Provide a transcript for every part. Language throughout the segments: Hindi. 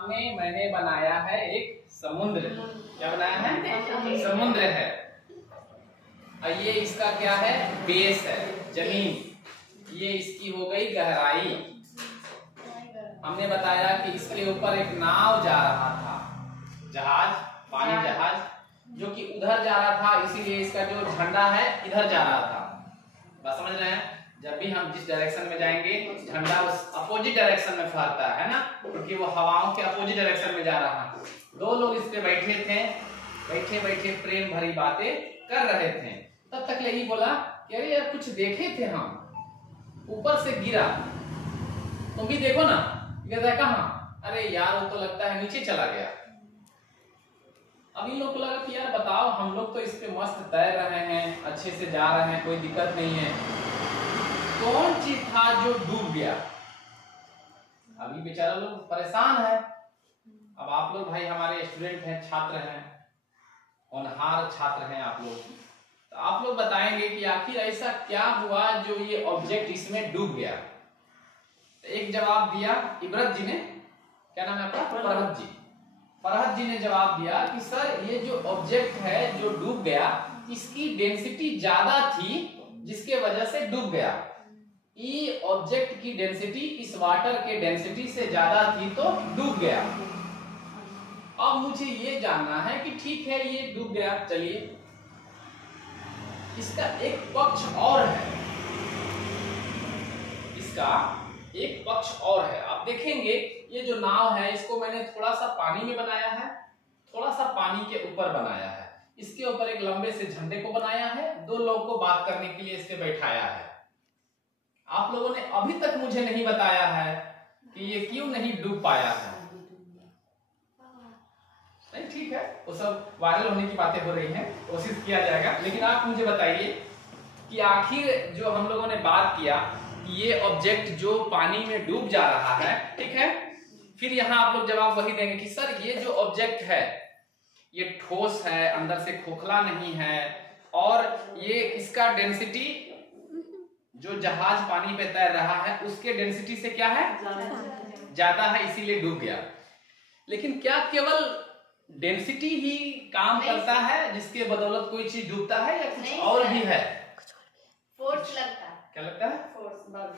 मैंने बनाया है एक समुद्र। क्या बनाया है? समुद्र है। और ये इसका क्या है? बेस है, जमीन। ये इसकी हो गई गहराई। हमने बताया कि इसके ऊपर एक नाव जा रहा था, जहाज, पानी जहाज, जो कि उधर जा रहा था, इसीलिए इसका जो झंडा है इधर जा रहा था। बात समझ रहे हैं? जब भी हम जिस डायरेक्शन में जाएंगे, झंडा उस अपोजिट डायरेक्शन में फहरता है ना, क्योंकि वो हवाओं के अपोजिट डायरेक्शन में जा रहा है। दो लोग इस पे बैठे थे, बैठे बैठे प्रेम भरी बातें कर रहे थे। तब तक यही बोला कि अरे यार कुछ देखे थे हम, ऊपर से गिरा, तुम भी देखो ना। कहता है कहाँ? अरे यार वो तो लगता है नीचे चला गया। अब इन लोग को लगा कि यार बताओ, हम लोग तो इस पे मस्त तैर रहे हैं, अच्छे से जा रहे हैं, कोई दिक्कत नहीं है, कौन चीज था जो डूब गया? अभी बेचारा लोग परेशान है। अब आप लोग भाई हमारे स्टूडेंट हैं, छात्र हैं, होनहार छात्र हैं आप लोग, तो आप लोग बताएंगे कि आखिर ऐसा क्या हुआ जो ये ऑब्जेक्ट इसमें डूब गया। तो एक जवाब दिया इबरत जी ने, क्या नाम है आपका? फरहत जी। फरहत जी ने जवाब दिया कि सर ये जो ऑब्जेक्ट है जो डूब गया, इसकी डेंसिटी ज्यादा थी जिसके वजह से डूब गया। ये ऑब्जेक्ट की डेंसिटी इस वाटर के डेंसिटी से ज्यादा थी तो डूब गया। अब मुझे ये जानना है कि ठीक है ये डूब गया, चलिए इसका एक पक्ष और है, इसका एक पक्ष और है। आप देखेंगे ये जो नाव है इसको मैंने थोड़ा सा पानी में बनाया है, थोड़ा सा पानी के ऊपर बनाया है, इसके ऊपर एक लंबे से झंडे को बनाया है, दो लोगों को बात करने के लिए इसके बैठाया है। आप लोगों ने अभी तक मुझे नहीं बताया है कि ये क्यों नहीं डूब पाया है। नहीं ठीक है, वो सब वायरल होने की बातें हो रही हैं, कोशिश किया जाएगा। लेकिन आप मुझे बताइए कि आखिर जो हम लोगों ने बात किया कि ये ऑब्जेक्ट जो पानी में डूब जा रहा है, ठीक है, फिर यहाँ आप लोग जवाब वही देंगे कि सर ये जो ऑब्जेक्ट है ये ठोस है, अंदर से खोखला नहीं है, और ये इसका डेंसिटी जो जहाज पानी पे तैर रहा है उसके डेंसिटी से क्या है? ज्यादा है, इसीलिए डूब गया। लेकिन क्या केवल डेंसिटी ही काम करता है जिसके बदौलत कोई चीज डूबता है, या कुछ और भी है? फोर्स लगता है। क्या लगता है?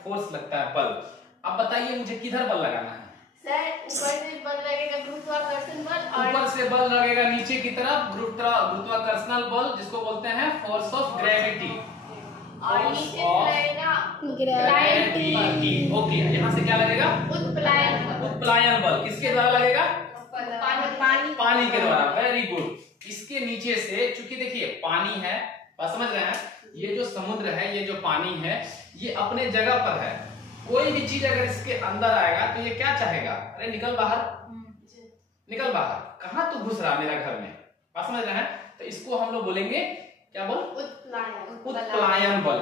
फोर्स लगता है, बल। अब बताइए मुझे किधर बल लगाना है? सर ऊपर से बल लगेगा गुरुत्वाकर्षण बल, और ऊपर से बल लगेगा नीचे की तरफ गुरुत्वाकर्षणल बल, जिसको बोलते हैं फोर्स ऑफ ग्रेविटी, और नीचे लगेगा ग्रेविटी। ओके, यहाँ से क्या लगेगा? उत्प्लायन बल। उत्प्लायन बल किसके द्वारा लगेगा? पानी के द्वारा। Very good. इसके नीचे से, चूंकि देखिए पानी है, बात समझ रहे हैं, ये जो समुद्र है, ये जो पानी है, ये अपने जगह पर है। कोई भी चीज अगर इसके अंदर आएगा तो ये क्या चाहेगा? अरे निकल बाहर, निकल बाहर, कहाँ तू घुस रहा मेरा घर में। बात समझ रहे हैं? तो इसको हम लोग बोलेंगे क्या बोल? उत्प्लायन बल।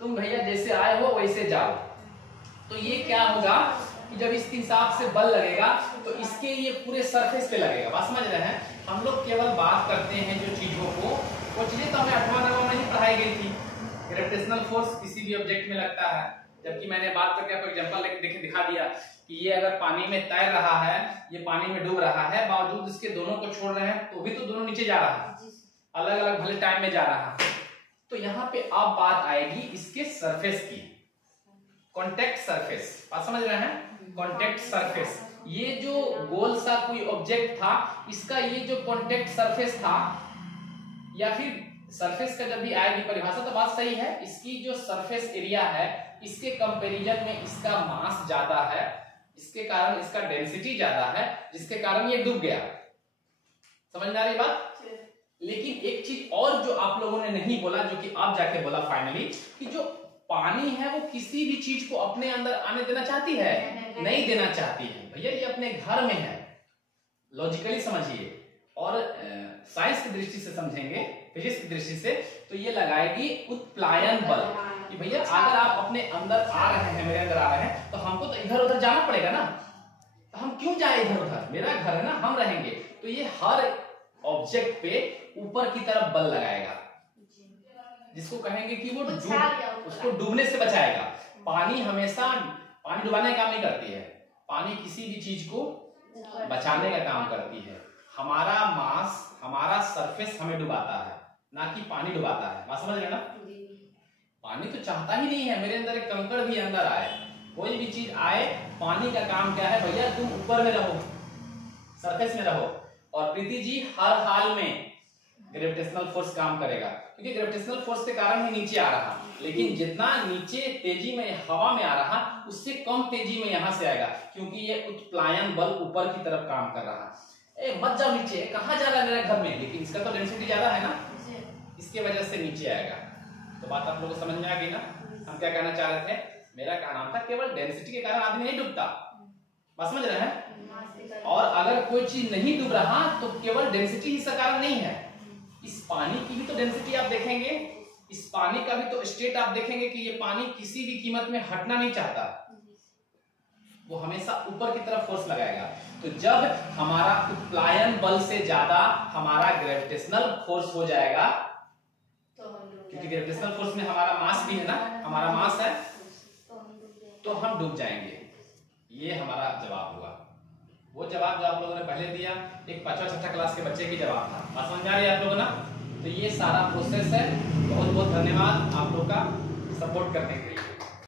तुम भैया जैसे आए हो वैसे जाओ। तो ये क्या होगा कि जब इसके हिसाब से बल लगेगा तो इसके ये पूरे सरफेस पे लगेगा। बात समझ रहे हैं? हम लोग केवल बात करते हैं जो चीजों को, वो चीजें तो हमें 8वां 9वां में ही पढ़ाई गई थी। ग्रेविटेशनल फोर्स किसी भी ऑब्जेक्ट में लगता है, जबकि मैंने बात करके आपको एग्जांपल दिखा दिया कि ये अगर पानी में तैर रहा है, ये पानी में डूब रहा है, बावजूद इसके दोनों को छोड़ रहे हैं तो भी तो दोनों नीचे जा रहा है, अलग अलग भले टाइम में जा रहा है। तो यहाँ पे अब बात आएगी इसके सरफेस की, कॉन्टेक्ट सरफेस। बात समझ रहे हैं? कॉन्टेक्ट सरफेस, ये जो गोल सा कोई ऑब्जेक्ट था, इसका ये जो कॉन्टेक्ट सरफेस था, या फिर सरफेस का जब भी आएगी परिभाषा तो बात सही है, इसकी जो सरफेस एरिया है इसके कंपैरिजन में इसका मास ज्यादा है, इसके कारण इसका डेंसिटी ज्यादा है, जिसके कारण ये डूब गया। समझ में आ रही बात? लेकिन एक चीज और जो आप लोगों ने नहीं बोला, जो कि आप जाके बोला फाइनली, कि जो पानी है वो किसी भी चीज को अपने अंदर आने देना चाहती है? नहीं देना चाहती है। भैया ये अपने घर में है, लॉजिकली समझिए, और साइंस की दृष्टि से समझेंगे, फिजिक्स की दृष्टि से, तो ये लगाएगी उत्प्लायन बल। कि भैया अगर आप अपने अंदर आ रहे हैं, मेरे अंदर आ रहे हैं, तो हमको तो इधर उधर जाना पड़ेगा ना, तो हम क्यों जाए इधर उधर? मेरा घर है ना, हम रहेंगे। तो ये हर ऑब्जेक्ट पे ऊपर की तरफ बल लगाएगा, जिसको कहेंगे कि वो उसको डूबने से बचाएगा। पानी हमेशा, पानी डुबाने का काम नहीं करती है, पानी किसी भी चीज को बचाने का काम करती है। हमारा मास, हमारा सरफेस हमें डुबाता है, ना कि पानी डुबाता है। बात समझ रहे ना? पानी तो चाहता ही नहीं है मेरे अंदर एक कंकड़ भी अंदर आए, कोई भी चीज आए, पानी का काम क्या है भैया, तुम ऊपर में रहो, सरफेस में रहो। और प्रीति जी हर हाल में ग्रेविटेशनल फोर्स काम करेगा, क्योंकि ग्रेविटेशनल फोर्स के कारण ही नीचे आ रहा, लेकिन जितना नीचे तेजी में हवा में आ रहा उससे कम तेजी में यहाँ से आएगा, क्योंकि ये उत्प्लायन बल ऊपर की तरफ काम कर रहा। मत जाओ नीचे, कहाँ जा रहा है मेरे घर में, लेकिन इसका तो डेंसिटी ज्यादा है ना, इसके वजह से नीचे आएगा। तो बात आप लोगों को समझ में आ गई ना? हम क्या कहना चाह रहे थे, मेरा क्या नाम था, केवल डेंसिटी के कारण आदमी नहीं डूबता। बात समझ रहे हैं? और अगर कोई चीज नहीं डूब रहा तो केवल डेंसिटी इसका कारण नहीं है, इस पानी की भी तो डेंसिटी आप देखेंगे, इस पानी का भी तो स्टेट आप देखेंगे कि ये पानी किसी भी कीमत में हटना नहीं चाहता, वो हमेशा ऊपर की तरफ फोर्स लगाएगा। तो जब हमारा उत्प्लायन बल से ज्यादा हमारा ग्रेविटेशनल फोर्स हो जाएगा, क्योंकि ग्रेविटेशनल फोर्स में हमारा मास भी है ना, हमारा मास है, तो हम डूब जाएंगे। ये हमारा जवाब हुआ। वो जवाब जो आप लोगों ने पहले दिया एक 5वीं-6वीं क्लास के बच्चे की जवाब था। बात समझ आ रही है आप लोगों ना? तो ये सारा प्रोसेस है। बहुत बहुत धन्यवाद आप लोग का सपोर्ट करने के लिए।